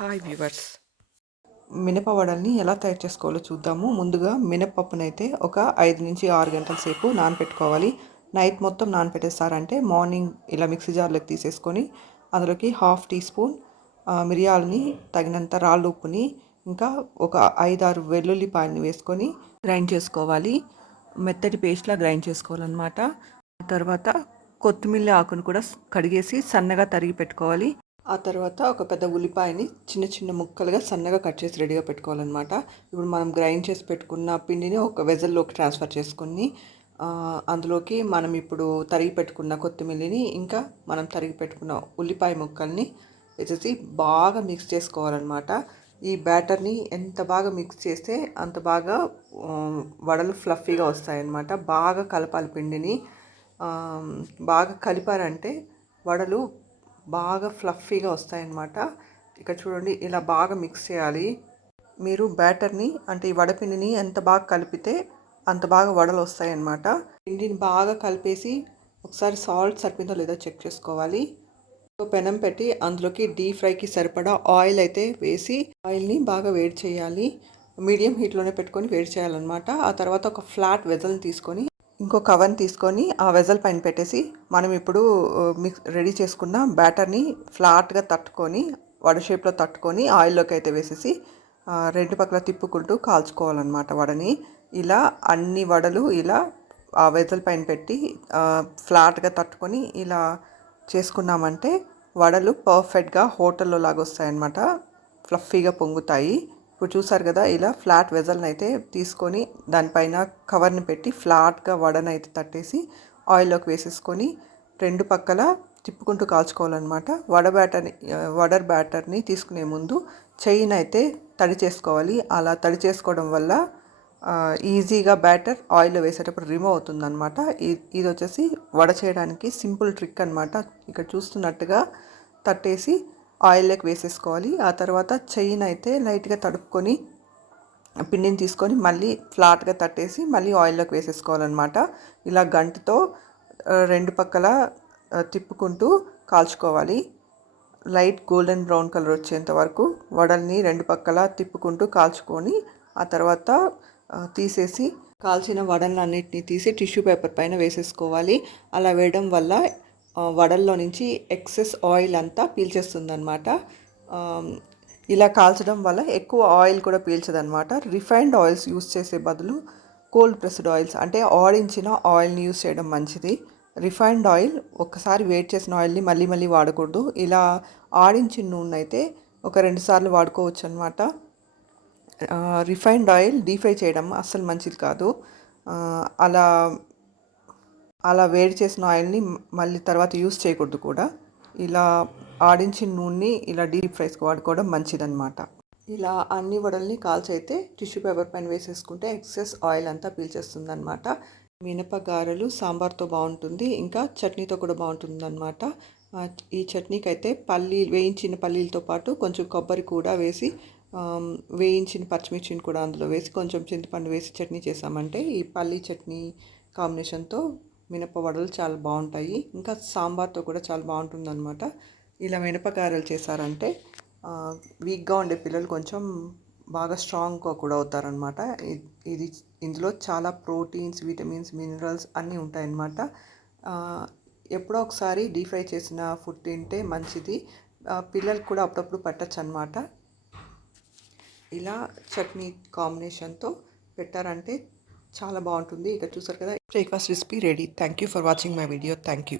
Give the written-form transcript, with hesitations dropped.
Hi viewers, మినప వడల్ని ఎలా తయారు చేసుకోవాలో చూద్దాము. ముందుగా మినపప్పునైతే ఒక 5 నుంచి 6 గంటల సేపు నానపెట్టుకోవాలి. నైట్ మొత్తం నానపెట్టేస్తారంటే మార్నింగ్ ఇలా మిక్సీ జార్లోకి తీసేసుకొని అందులోకి 1/2 టీ స్పూన్ మిరియాలని, తగినంత రాళ్ళు ఉప్పుని, ఇంకా ఒక 5-6 వెల్లుల్లిపాయలని వేసుకొని గ్రైండ్ చేసుకోవాలి. మెత్తటి పేస్ట్లా గ్రైండ్ చేసుకోవాలన్నమాట. తర్వాత కొత్తిమీర ఆకును కూడా కడిగేసి సన్నగా తరిగి పెట్టుకోవాలి. ఆ తర్వాత ఒక పెద్ద ఉల్లిపాయని చిన్న చిన్న ముక్కలుగా సన్నగా కట్ చేసి రెడీగా పెట్టుకోవాలన్నమాట. ఇప్పుడు మనం గ్రైండ్ చేసి పెట్టుకున్న పిండిని ఒక వెజల్లోకి ట్రాన్స్ఫర్ చేసుకుని అందులోకి మనం ఇప్పుడు తరిగి పెట్టుకున్న కొత్తిమీరని, ఇంకా మనం తరిగి పెట్టుకున్న ఉల్లిపాయ ముక్కల్ని వేసేసి బాగా మిక్స్ చేసుకోవాలన్నమాట. ఈ బ్యాటర్ని ఎంత బాగా మిక్స్ చేస్తే అంత బాగా వడలు ఫ్లఫీగా వస్తాయన్నమాట. బాగా కలపాలి పిండిని. బాగా కలిపారంటే వడలు బాగా ఫ్లఫీగా వస్తాయన్నమాట. ఇక్కడ చూడండి, ఇలా బాగా మిక్స్ చేయాలి. మీరు బ్యాటర్ని అంటే ఈ వడపిండిని ఎంత బాగా కలిపితే అంత బాగా వడలు వస్తాయన్నమాట. పిండిని బాగా కలిపేసి ఒకసారి సాల్ట్ సరిపోయిందో లేదో చెక్ చేసుకోవాలి. పెనం పెట్టి అందులోకి డీప్ ఫ్రైకి సరిపడా ఆయిల్ అయితే వేసి ఆయిల్ని బాగా వేడి చేయాలి. మీడియం హీట్లోనే పెట్టుకొని వేడి చేయాలన్నమాట. ఆ తర్వాత ఒక ఫ్లాట్ వెజల్ని తీసుకొని ఇంకో కవర్ని తీసుకొని ఆ వెజల్ పైన పెట్టేసి మనం ఇప్పుడు రెడీ చేసుకున్న బ్యాటర్ని ఫ్లాట్గా తట్టుకొని వడ షేప్లో తట్టుకొని ఆయిల్లోకి అయితే వేసేసి రెండు పక్కల తిప్పుకుంటూ కాల్చుకోవాలన్నమాట వడని. ఇలా అన్ని వడలు ఇలా ఆ వెజల్ పైన పెట్టి ఫ్లాట్గా తట్టుకొని ఇలా చేసుకున్నామంటే వడలు పర్ఫెక్ట్గా హోటల్లో లాగా వస్తాయన్నమాట. ఫ్లఫీగా పొంగుతాయి. ఇప్పుడు చూసారు కదా, ఇలా ఫ్లాట్ వెజల్ని అయితే తీసుకొని దానిపైన కవర్ని పెట్టి ఫ్లాట్గా వడనైతే తట్టేసి ఆయిల్లోకి వేసేసుకొని రెండు పక్కల తిప్పుకుంటూ కాల్చుకోవాలన్నమాట. వడర్ బ్యాటర్ని తీసుకునే ముందు చెయ్యిని అయితే తడి చేసుకోవాలి. అలా తడి చేసుకోవడం వల్ల ఈజీగా బ్యాటర్ ఆయిల్లో వేసేటప్పుడు రిమూవ్ అవుతుందన్నమాట. ఇది వచ్చేసి వడ చేయడానికి సింపుల్ ట్రిక్ అనమాట. ఇక్కడ చూస్తున్నట్టుగా తట్టేసి ఆయిల్లోకి వేసేసుకోవాలి. ఆ తర్వాత చెయ్యిని అయితే లైట్గా తడుపుకొని పిండిని తీసుకొని మళ్ళీ ఫ్లాట్గా తట్టేసి మళ్ళీ ఆయిల్లోకి వేసేసుకోవాలన్నమాట. ఇలా గంటతో రెండు పక్కల తిప్పుకుంటూ కాల్చుకోవాలి. లైట్ గోల్డెన్ బ్రౌన్ కలర్ వచ్చేంత వరకు వడల్ని రెండు పక్కల తిప్పుకుంటూ కాల్చుకొని ఆ తర్వాత తీసేసి కాల్చిన వడలన్నిటిని తీసి టిష్యూ పేపర్ పైన వేసేసుకోవాలి. అలా వేయడం వల్ల వడల్లో నుంచి ఎక్సెస్ ఆయిల్ అంతా పీల్చేస్తుందన్నమాట. ఇలా కాల్చడం వల్ల ఎక్కువ ఆయిల్ కూడా పీల్చదన్నమాట. రిఫైన్డ్ ఆయిల్స్ యూస్ చేసే బదులు కోల్డ్ ప్రెస్డ్ ఆయిల్స్ అంటే ఆడించిన ఆయిల్ని యూస్ చేయడం మంచిది. రిఫైన్డ్ ఆయిల్ ఒక్కసారి వేడి చేసిన ఆయిల్ని మళ్ళీ మళ్ళీ వాడకూడదు. ఇలా ఆడించిన నూనె అయితే ఒక 2 సార్లు వాడుకోవచ్చు అనమాట. రిఫైన్డ్ ఆయిల్ డీప్ ఫ్రై చేయడం అస్సలు మంచిది కాదు. అలా అలా వేడి చేసిన ఆయిల్ని మళ్ళీ తర్వాత యూస్ చేయకూడదు కూడా. ఇలా ఆడించిన నూనెని ఇలా డీప్ ఫ్రైస్కి వాడుకోవడం మంచిదన్నమాట. ఇలా అన్ని వడల్ని కాల్చైతే టిష్యూ పేపర్ పైన వేసేసుకుంటే ఎక్సెస్ ఆయిల్ అంతా పీల్చేస్తుంది అనమాట. మినపగారెలు సాంబార్తో బాగుంటుంది, ఇంకా చట్నీతో కూడా బాగుంటుంది అనమాట. ఈ చట్నీకి అయితే వేయించిన పల్లీలతో పాటు కొంచెం కొబ్బరి కూడా వేసి వేయించిన పచ్చిమిర్చిని కూడా అందులో వేసి కొంచెం చింతపండు వేసి చట్నీ చేసామంటే ఈ పల్లీ చట్నీ కాంబినేషన్తో మినప వడలు చాలా బాగుంటాయి. ఇంకా సాంబార్తో కూడా చాలా బాగుంటుంది అనమాట. ఇలా మినపగారెలు చేశారంటే వీక్గా ఉండే పిల్లలు కొంచెం బాగా స్ట్రాంగ్గా కూడా అవుతారనమాట. ఇందులో చాలా ప్రోటీన్స్, విటమిన్స్, మినరల్స్ అన్నీ ఉంటాయన్నమాట. ఎప్పుడో ఒకసారి డీప్ ఫ్రై చేసిన ఫుడ్ తింటే మంచిది. పిల్లలకు కూడా అప్పుడప్పుడు పెట్టచ్చు అనమాట. ఇలా చట్నీ కాంబినేషన్తో పెట్టారంటే చాలా బాగుంటుంది. ఇక్కడ చూసారు కదా, breakfast recipe ready. Thank you for watching my video. Thank you.